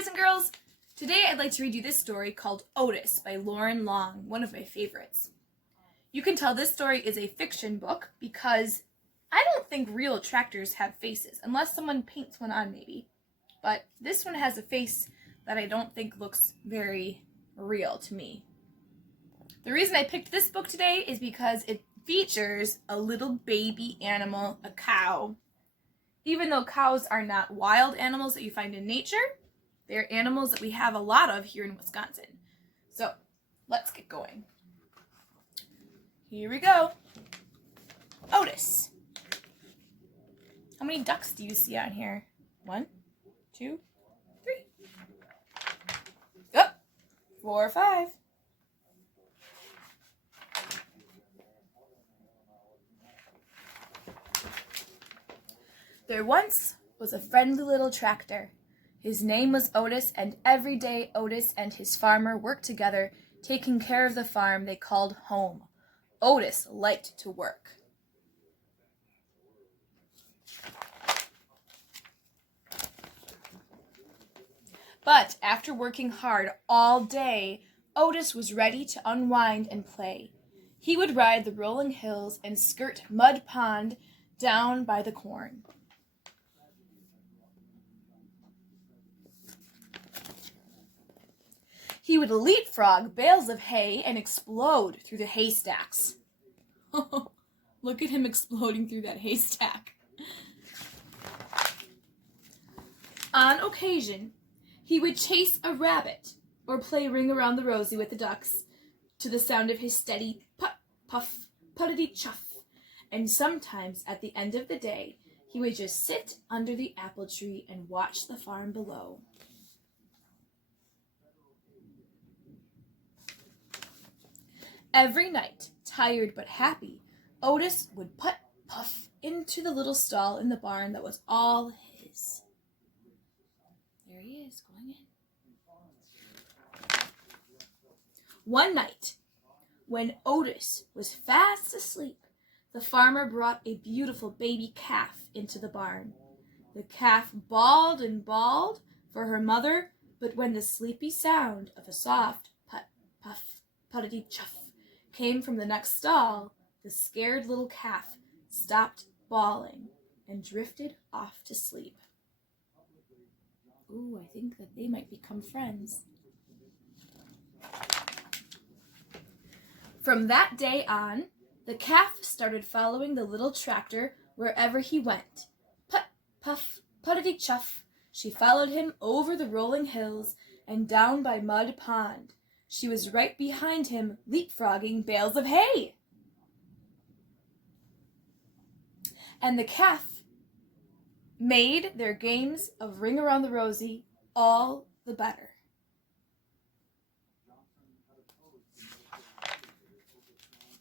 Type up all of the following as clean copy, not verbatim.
boys and girls! Today I'd like to read you this story called Otis by Lauren Long, one of my favorites. You can tell this story is a fiction book because I don't think real tractors have faces, unless someone paints one on maybe. But this one has a face that I don't think looks very real to me. The reason I picked this book today is because it features a little baby animal, a cow. Even though cows are not wild animals that you find in nature, they're animals that we have a lot of here in Wisconsin. So, let's get going. Here we go. Otis. How many ducks do you see on here? 1, 2, 3. Oh, 4 or 5. There once was a friendly little tractor. His name was Otis, and every day Otis and his farmer worked together, taking care of the farm they called home. Otis liked to work. But after working hard all day, Otis was ready to unwind and play. He would ride the rolling hills and skirt Mud Pond down by the corn. He would leapfrog bales of hay and explode through the haystacks. Look at him exploding through that haystack. On occasion, he would chase a rabbit or play Ring Around the Rosie with the ducks to the sound of his steady put, puff, puttity chuff. And sometimes at the end of the day, he would just sit under the apple tree and watch the farm below. Every night, tired but happy, Otis would put puff into the little stall in the barn that was all his. There he is, going in. One night, when Otis was fast asleep, the farmer brought a beautiful baby calf into the barn. The calf bawled and bawled for her mother, but when the sleepy sound of a soft put, puff, puttity chuff came from the next stall, the scared little calf stopped bawling and drifted off to sleep. Ooh, I think that they might become friends. From that day on, the calf started following the little tractor wherever he went. Put, puff, puttity chuff. She followed him over the rolling hills and down by Mud Pond. She was right behind him, leapfrogging bales of hay. And the calf made their games of Ring Around the Rosie all the better.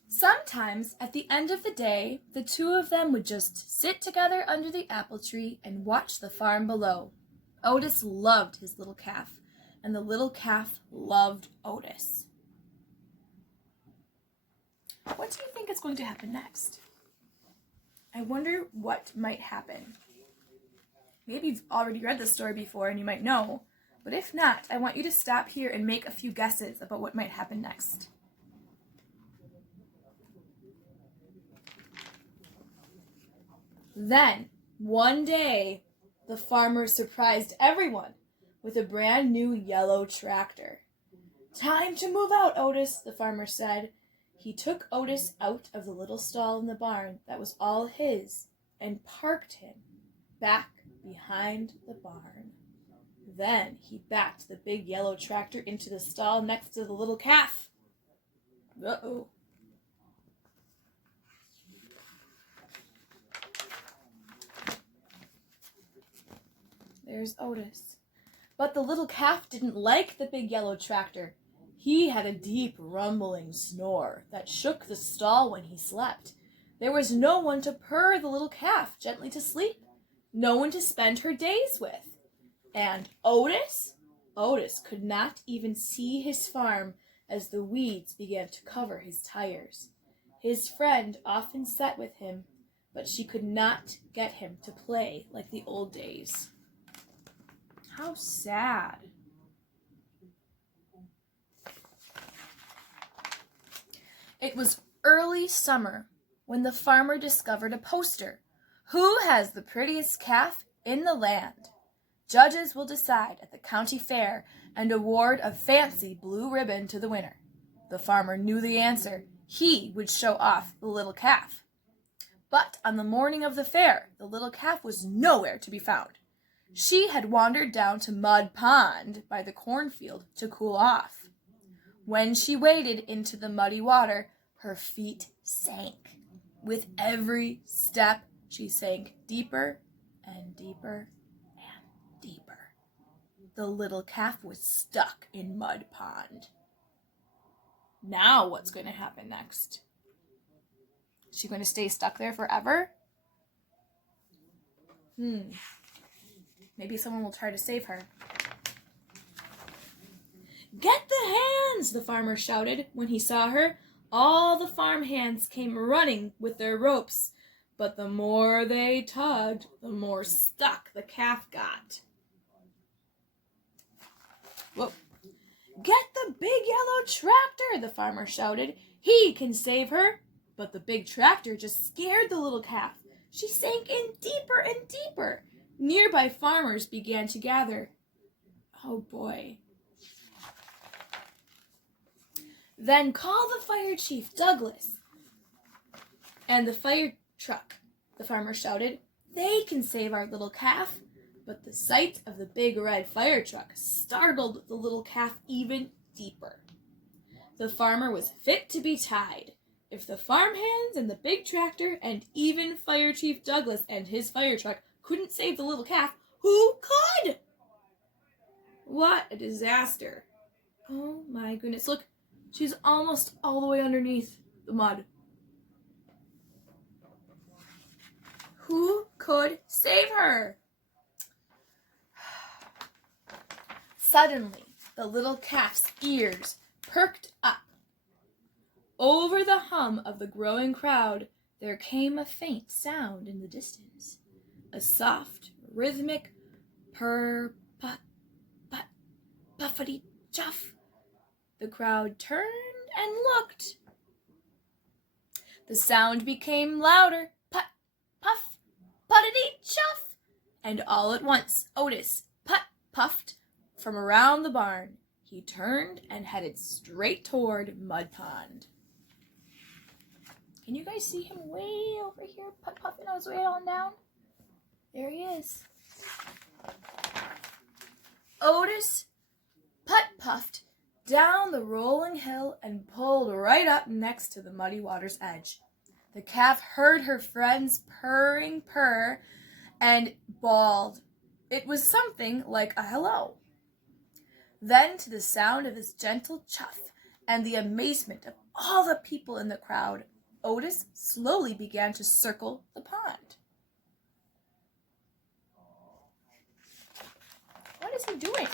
Sometimes, at the end of the day, the two of them would just sit together under the apple tree and watch the farm below. Otis loved his little calf, and the little calf loved Otis. What do you think is going to happen next? I wonder what might happen. Maybe you've already read this story before and you might know, but if not, I want you to stop here and make a few guesses about what might happen next. Then, one day, the farmer surprised everyone with a brand new yellow tractor. "Time to move out, Otis," the farmer said. He took Otis out of the little stall in the barn that was all his and parked him back behind the barn. Then he backed the big yellow tractor into the stall next to the little calf. Uh-oh. There's Otis. But the little calf didn't like the big yellow tractor. He had a deep rumbling snore that shook the stall when he slept. There was no one to purr the little calf gently to sleep, no one to spend her days with. And Otis could not even see his farm as the weeds began to cover his tires. His friend often sat with him, but she could not get him to play like the old days. How sad. It was early summer when the farmer discovered a poster. Who has the prettiest calf in the land? Judges will decide at the county fair and award a fancy blue ribbon to the winner. The farmer knew the answer. He would show off the little calf. But on the morning of the fair, the little calf was nowhere to be found. She had wandered down to Mud Pond by the cornfield to cool off. When she waded into the muddy water, her feet sank. With every step, she sank deeper and deeper and deeper. The little calf was stuck in Mud Pond. Now what's going to happen next? Is she going to stay stuck there forever? Maybe someone will try to save her. Get the hands, the farmer shouted when he saw her. All the farm hands came running with their ropes, but the more they tugged, the more stuck the calf got. Whoa. Get the big yellow tractor, the farmer shouted. He can save her. But the big tractor just scared the little calf. She sank in deeper and deeper. Nearby farmers began to gather. Oh boy. Then call the fire chief, Douglas, and the fire truck, the farmer shouted. They can save our little calf. But the sight of the big red fire truck startled the little calf even deeper. The farmer was fit to be tied. If the farmhands and the big tractor and even Fire Chief Douglas and his fire truck couldn't save the little calf, who could? What a disaster. Oh my goodness, look, she's almost all the way underneath the mud. Who could save her? Suddenly, the little calf's ears perked up. Over the hum of the growing crowd, there came a faint sound in the distance. A soft, rhythmic purr, put, put, puffity chuff. The crowd turned and looked. The sound became louder, put, puff, puttity chuff. And all at once, Otis puffed from around the barn. He turned and headed straight toward Mud Pond. Can you guys see him way over here, puffing his way on down? There he is. Otis puffed down the rolling hill and pulled right up next to the muddy water's edge. The calf heard her friend's purring purr and bawled. It was something like a hello. Then, to the sound of his gentle chuff and the amazement of all the people in the crowd, Otis slowly began to circle the pond. What is he doing?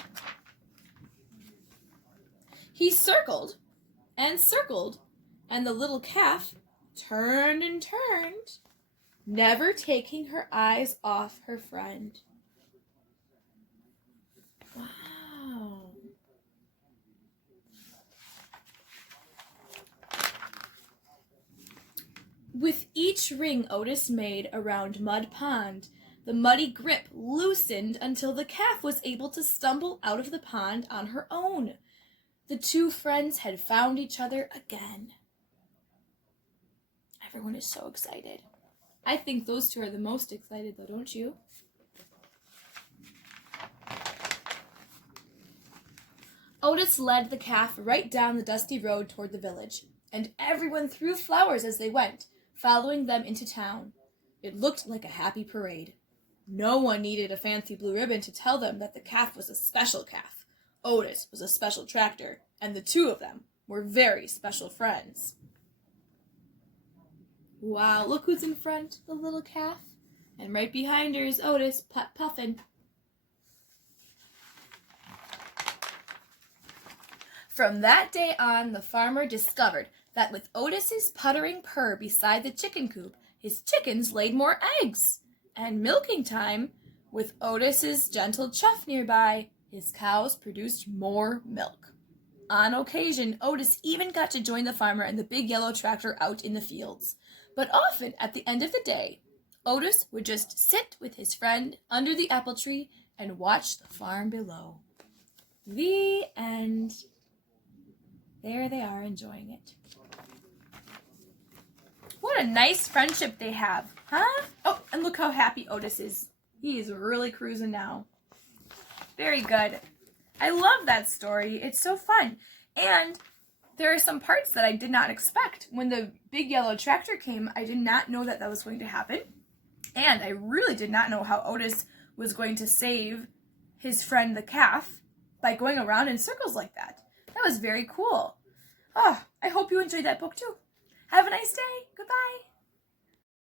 He circled and circled, and the little calf turned and turned, never taking her eyes off her friend. Wow. With each ring Otis made around Mud Pond, the muddy grip loosened until the calf was able to stumble out of the pond on her own. The two friends had found each other again. Everyone is so excited. I think those two are the most excited, though, don't you? Otis led the calf right down the dusty road toward the village, and everyone threw flowers as they went, following them into town. It looked like a happy parade. No one needed a fancy blue ribbon to tell them that the calf was a special calf. Otis was a special tractor, and the two of them were very special friends. Wow, look who's in front, the little calf. And right behind her is Otis, puffin'. From that day on, the farmer discovered that with Otis's puttering purr beside the chicken coop, his chickens laid more eggs. And milking time With Otis's gentle chuff nearby, his cows produced more milk. On occasion, Otis even got to join the farmer and the big yellow tractor out in the fields. But often, at the end of the day, Otis would just sit with his friend under the apple tree and watch the farm below. The end. There they are enjoying it. What a nice friendship they have, huh? Oh, and look how happy Otis is. He is really cruising now. Very good. I love that story. It's so fun. And there are some parts that I did not expect. When the big yellow tractor came, I did not know that was going to happen. And I really did not know how Otis was going to save his friend the calf by going around in circles like that. That was very cool. Oh, I hope you enjoyed that book too. Have a nice day. Goodbye.